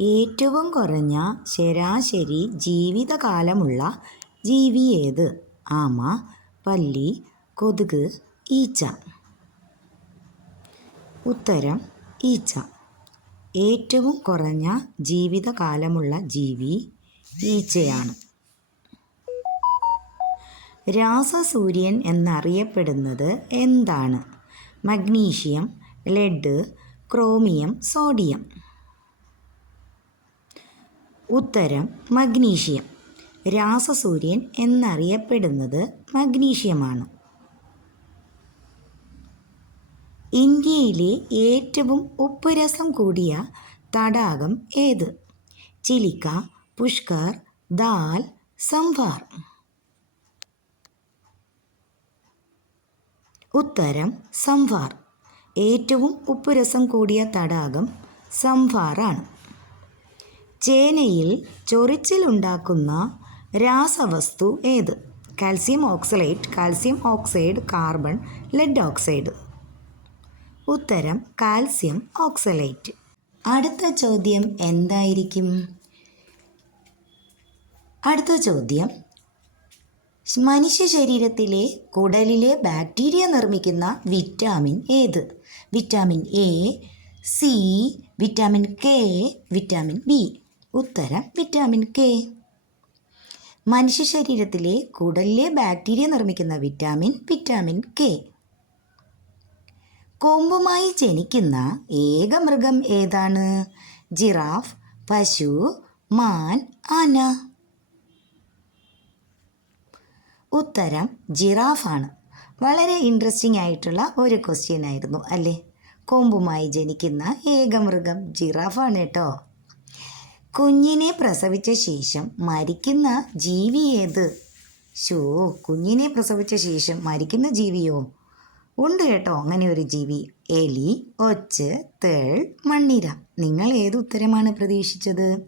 ഏറ്റവും കുറഞ്ഞ ശരാശരി ജീവിതകാലമുള്ള ജീവി ഏത്? ആമ, പല്ലി, കൊതുക്, ഈച്ച. ഉത്തരം ഈച്ച. ഏറ്റവും കുറഞ്ഞ ജീവിതകാലമുള്ള ജീവി ഈച്ചയാണ്. രാസസൂര്യൻ എന്നറിയപ്പെടുന്നത് എന്താണ്? Magnesium, lead, chromium, sodium. ഉത്തരം മഗ്നീഷ്യം. രാസസൂര്യൻ എന്നറിയപ്പെടുന്നത് മഗ്നീഷ്യമാണ്. ഇന്ത്യയിലെ ഏറ്റവും ഉപ്പുരസം കൂടിയ തടാകം ഏത്? ചിലിക്ക, പുഷ്കർ, ദാൽ, സംഭാർ. ഉത്തരം സംഭാർ. ഏറ്റവും ഉപ്പുരസം കൂടിയ തടാകം സംഭാറാണ്. ചേനയിൽ ചൊറിച്ചിലുണ്ടാക്കുന്ന രാസവസ്തു ഏത്? Calcium oxalate, calcium oxide, carbon, lead oxide. ഉത്തരം കാൽസ്യം ഓക്സലേറ്റ്. അടുത്ത ചോദ്യം എന്തായിരിക്കും? അടുത്ത ചോദ്യം, മനുഷ്യ ശരീരത്തിലെ കുടലിലെ ബാക്ടീരിയ നിർമ്മിക്കുന്ന വിറ്റാമിൻ ഏത്? Vitamin A, C, vitamin K, vitamin B. ഉത്തരം വിറ്റാമിൻ കെ. മനുഷ്യ ശരീരത്തിലെ കുടലിലെ ബാക്ടീരിയ നിർമ്മിക്കുന്ന വിറ്റാമിൻ കെ. കൊമ്പുമായി ജനിക്കുന്ന ഏക മൃഗം ഏതാണ്? ജിറാഫ്, പശു, മാൻ, ആന. ഉത്തരം ജിറാഫാണ്. വളരെ ഇൻട്രസ്റ്റിംഗ് ആയിട്ടുള്ള ഒരു ക്വസ്റ്റ്യൻ ആയിരുന്നു അല്ലേ? കൊമ്പുമായി ജനിക്കുന്ന ഏക മൃഗം ജിറാഫാണ് കേട്ടോ. കുഞ്ഞിനെ പ്രസവിച്ച ശേഷം മരിക്കുന്ന ജീവി ഏത്? കുഞ്ഞിനെ പ്രസവിച്ച ശേഷം മരിക്കുന്ന ജീവിയോ? ഉണ്ട് കേട്ടോ അങ്ങനെ ഒരു ജീവി. എലി, ഒച്ച്, തേൾ, മണ്ണിര. നിങ്ങൾ ഏത് ഉത്തരമാണ് പ്രതീക്ഷിച്ചത്?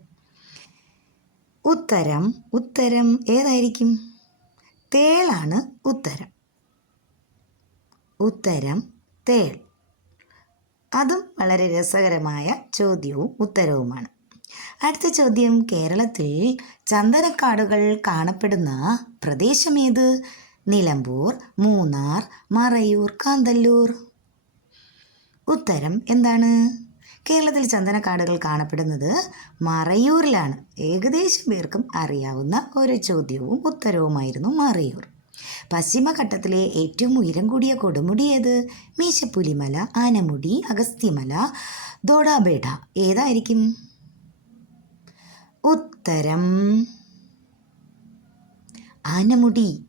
ഉത്തരം ഏതായിരിക്കും? തേളാണ് ഉത്തരം. ഉത്തരം തേൾ. അതും വളരെ രസകരമായ ചോദ്യവും ഉത്തരവുമാണ്. അടുത്ത ചോദ്യം, കേരളത്തിൽ ചന്ദനക്കാടുകൾ കാണപ്പെടുന്ന പ്രദേശമേത്? നിലമ്പൂർ, മൂന്നാർ, മറയൂർ, കാന്തല്ലൂർ. ഉത്തരം എന്താണ്? കേരളത്തിൽ ചന്ദനക്കാടുകൾ കാണപ്പെടുന്നത് മറയൂരിലാണ്. ഏകദേശം പേർക്കും അറിയാവുന്ന ഒരു ചോദ്യവും ഉത്തരവുമായിരുന്നു മറയൂർ. പശ്ചിമഘട്ടത്തിലെ ഏറ്റവും ഉയരം കൂടിയ കൊടുമുടി ഏത്? മീശപ്പുലിമല, ആനമുടി, അഗസ്ത്യമല, ദോഡാബേഡ. ഏതായിരിക്കും? ഉത്തരം ആനമുടി.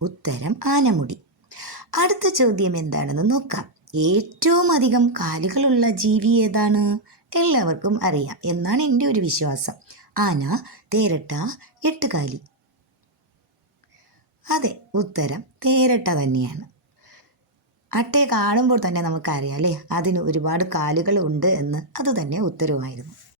ഉത്തരം ആനമുടി. അടുത്ത ചോദ്യം എന്താണെന്ന് നോക്കാം. ഏറ്റവും അധികം കാലുകളുള്ള ജീവി ഏതാണ്? എല്ലാവർക്കും അറിയാം എന്നാണ് എൻ്റെ ഒരു വിശ്വാസം. ആന, തേരട്ട, എട്ടുകാലി. അതെ, ഉത്തരം തേരട്ട തന്നെയാണ്. അട്ടയെ കാണുമ്പോൾ തന്നെ നമുക്കറിയാം അല്ലേ, അതിന് ഒരുപാട് കാലുകൾ ഉണ്ട് എന്ന്. അതുതന്നെ ഉത്തരവായിരുന്നു.